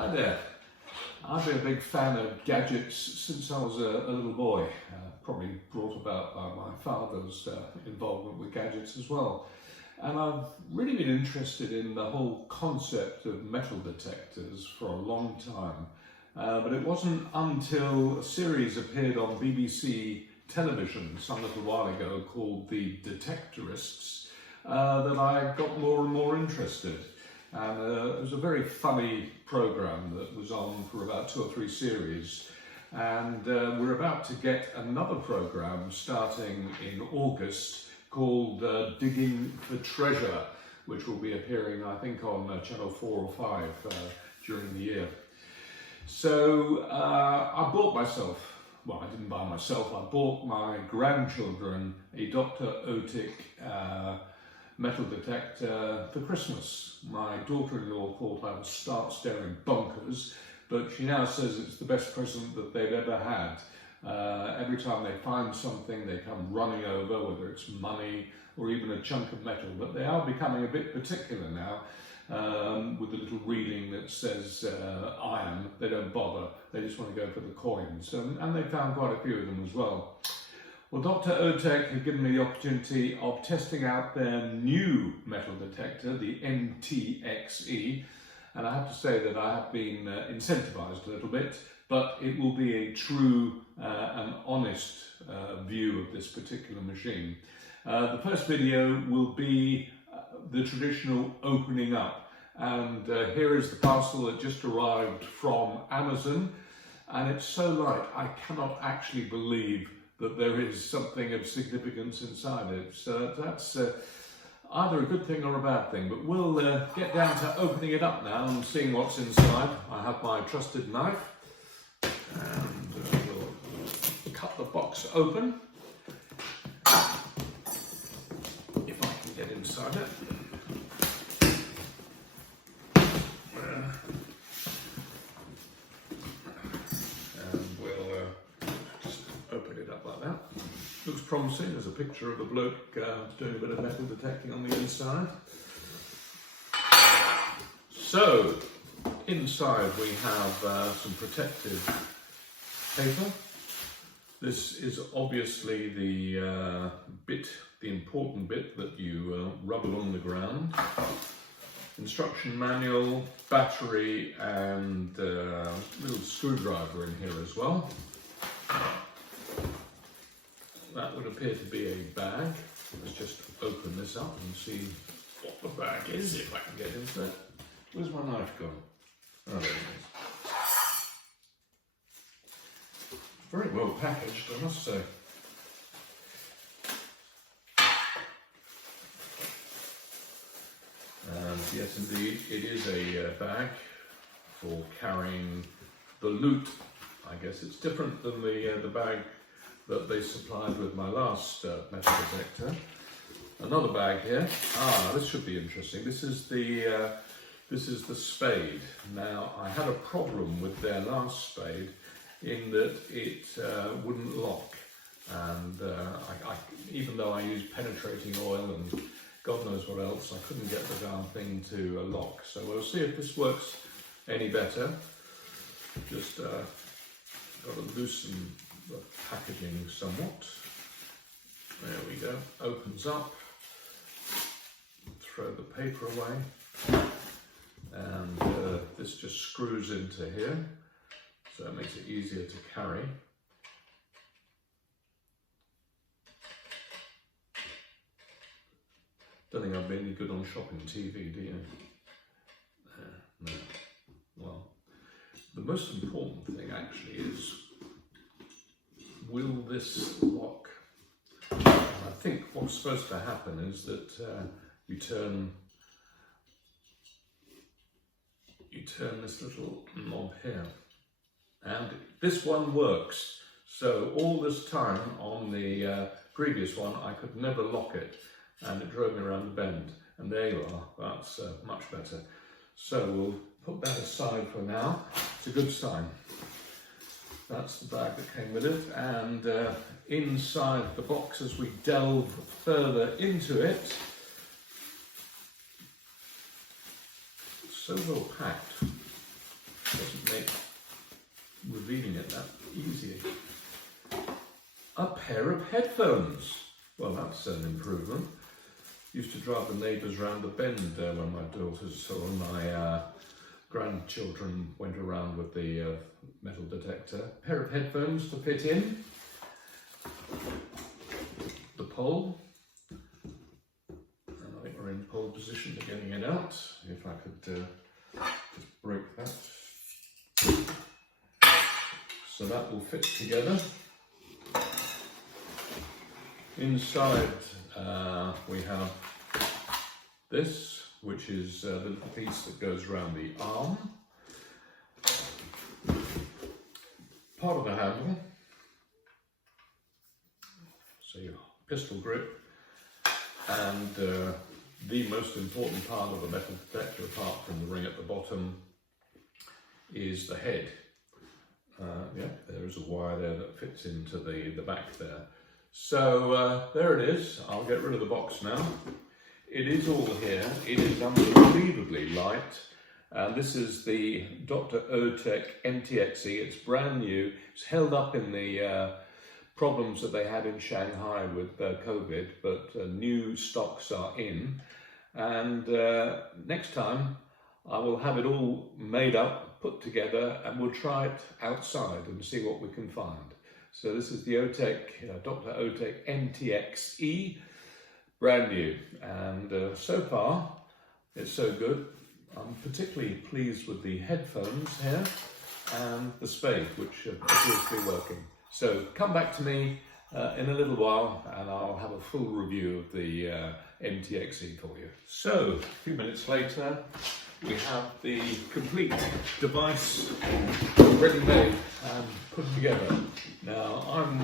Hi there. I've been a big fan of gadgets since I was a little boy, probably brought about by my father's involvement with gadgets as well. And I've really been interested in the whole concept of metal detectors for a long time. But it wasn't until a series appeared on BBC television some little while ago called The Detectorists that I got more and more interested. And it was a very funny programme that was on for about 2 or 3 series. And we're about to get another programme starting in August called Digging for Treasure, which will be appearing, I think, on Channel 4 or 5 during the year. So I bought myself, well, I didn't buy myself, I bought my grandchildren a Dr. Ötek metal detector for Christmas. My daughter-in-law thought I would start staring bonkers, but she now says it's the best present that they've ever had. Every time they find something, they come running over, whether it's money or even a chunk of metal, but they are becoming a bit particular now. With the little reading that says iron, they don't bother, they just want to go for the coins, and they found quite a few of them as well. Well, Dr. Ötek had given me the opportunity of testing out their new metal detector, the MTXE, and I have to say that I have been incentivised a little bit, but it will be a true and honest view of this particular machine. The first video will be the traditional opening up, and here is the parcel that just arrived from Amazon, and it's so light I cannot actually believe that there is something of significance inside it. So that's either a good thing or a bad thing, but we'll get down to opening it up now and seeing what's inside. I have my trusted knife, and we'll cut the box open, if I can get inside it. Looks promising. There's a picture of a bloke doing a bit of metal detecting on the inside. So, inside we have some protective paper. This is obviously the important bit that you rub along the ground. Instruction manual, battery, and a little screwdriver in here as well. That would appear to be a bag. Let's just open this up and see what the bag is, if I can get into it. Where's my knife gone? Oh, there it is. Very well packaged, I must say. And yes, indeed, it is a bag for carrying the loot. I guess it's different than the bag that they supplied with my last metal detector. Another bag here. This should be interesting. This is the spade. Now, I had a problem with their last spade in that it wouldn't lock, and even though I used penetrating oil and God knows what else, I couldn't get the darn thing to lock. So we'll see if this works any better. Just got to loosen the packaging somewhat. There we go. Opens up. Throw the paper away, and this just screws into here, so it makes it easier to carry. Don't think I'd be any good on shopping TV, do you? No. Well, the most important thing actually is, will this lock? I think what's supposed to happen is that you turn this little knob here, and this one works. So all this time on the previous one, I could never lock it, and it drove me around the bend. And there you are. That's much better. So we'll put that aside for now. It's a good sign. That's the bag that came with it, and inside the box, as we delve further into it, so well packed. doesn't make revealing it that easy. A pair of headphones. Well, that's an improvement. Used to drive the neighbours round the bend when my daughters or my grandchildren went around with the metal detector. A pair of headphones to fit in. The pole. And I think we're in pole position to getting it out. If I could just break that. So that will fit together. Inside we have this, which is the little piece that goes around the arm. Part of the handle. So your pistol grip. And the most important part of the metal detector, apart from the ring at the bottom, is the head. Yeah, there is a wire there that fits into the back there. So there it is. I'll get rid of the box now. It is all here. It is unbelievably light. This is the Dr. Ötek MTXE. It's brand new. It's held up in the problems that they had in Shanghai with COVID, but new stocks are in. And next time I will have it all made up, put together, and we'll try it outside and see what we can find. So this is the Ötek, Dr. Ötek MTXE, brand new. And so far, it's so good. I'm particularly pleased with the headphones here and the spade, which appears to be working. So come back to me in a little while and I'll have a full review of the MTXE for you. So, a few minutes later, we have the complete device ready made and put together. Now, I'm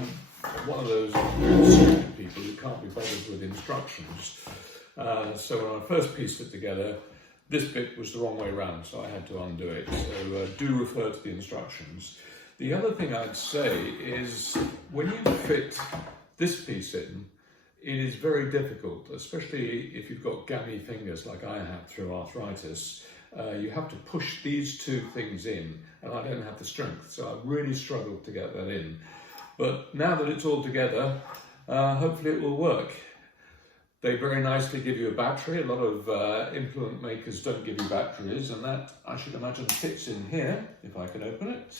one of those stupid people who can't be bothered with instructions. So when I first pieced it together, this bit was the wrong way around, so I had to undo it. So do refer to the instructions. The other thing I'd say is when you fit this piece in, it is very difficult, especially if you've got gammy fingers like I have through arthritis. You have to push these two things in, and I don't have the strength, so I really struggled to get that in. But now that it's all together, hopefully it will work. They very nicely give you a battery. A lot of implement makers don't give you batteries, and that, I should imagine, fits in here, if I can open it.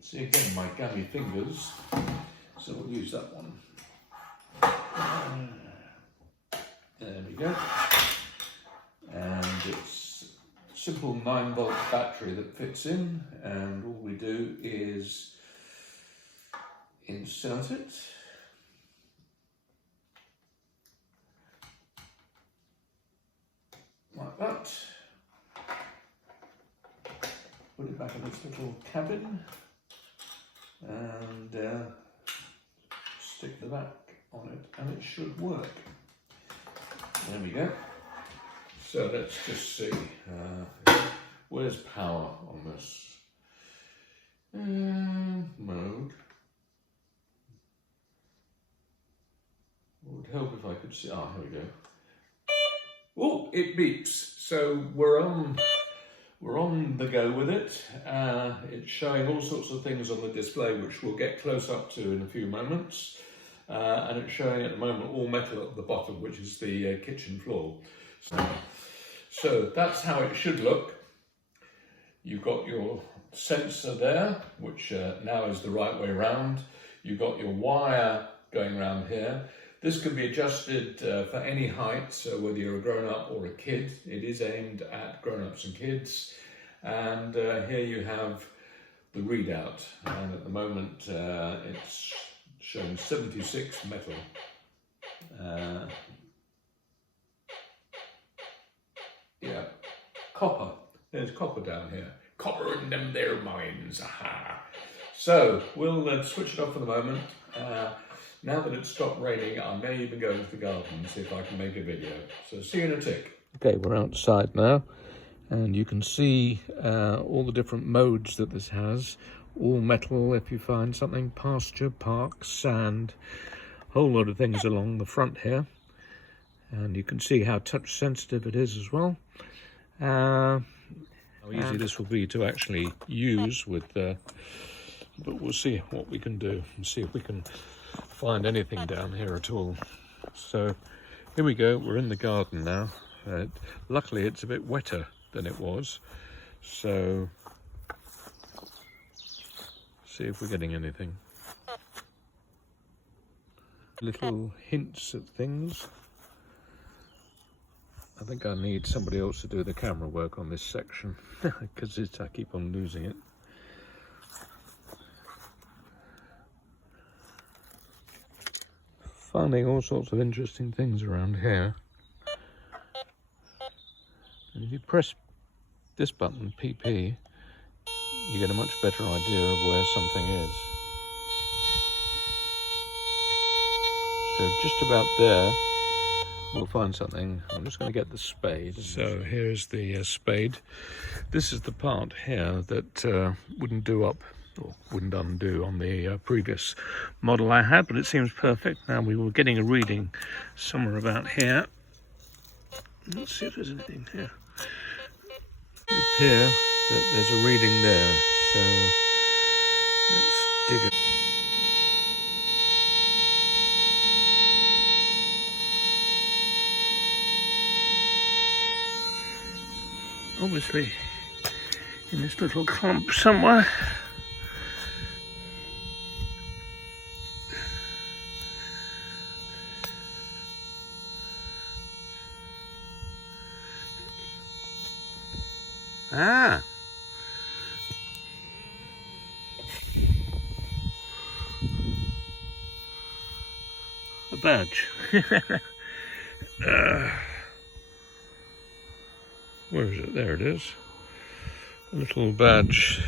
See, again, my gammy fingers, so we'll use that one. There we go. And it's a simple 9-volt battery that fits in, and all we do is insert it. Like that. Put it back in this little cabin and stick the back on it, and it should work. There we go. So let's just see, where's power on this? Mode. It would help if I could see, here we go. Oh, it beeps. So we're on the go with it. It's showing all sorts of things on the display, which we'll get close up to in a few moments. And it's showing at the moment all metal at the bottom, which is the kitchen floor. So that's how it should look. You've got your sensor there, which now is the right way around. You've got your wire going around here. This can be adjusted for any height, so whether you're a grown-up or a kid. It is aimed at grown-ups and kids. And here you have the readout. And at the moment, it's showing 76 metal. Yeah, copper. There's copper down here. Copper in them there mines. Aha. So we'll switch it off for the moment. Now that it's stopped raining, I may even go into the garden and see if I can make a video. So see you in a tick. Okay, we're outside now, and you can see all the different modes that this has. All metal if you find something, pasture, park, sand, a whole lot of things along the front here. And you can see how touch sensitive it is as well. How easy this will be to actually use with, but we'll see what we can do and see if we can find anything down here at all. So here we go, we're in the garden now. Luckily it's a bit wetter than it was, so see if we're getting anything. Little hints at things. I think I need somebody else to do the camera work on this section because I keep on losing it. Finding all sorts of interesting things around here. And if you press this button, PP, you get a much better idea of where something is. So just about there, we'll find something. I'm just going to get the spade. So here's the spade. This is the part here that wouldn't do up, or wouldn't undo on the previous model I had, but it seems perfect. Now we were getting a reading somewhere about here. Let's see if there's anything here. It would appear that there's a reading there, so let's dig it. Obviously in this little clump somewhere. Ah! A badge. Where is it? There it is. A little badge.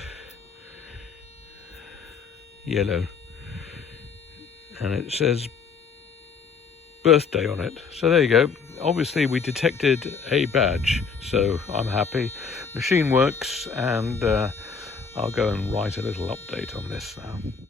Yellow. And it says birthday on it. So there you go. Obviously we detected a badge, so I'm happy. Machine works, and I'll go and write a little update on this now.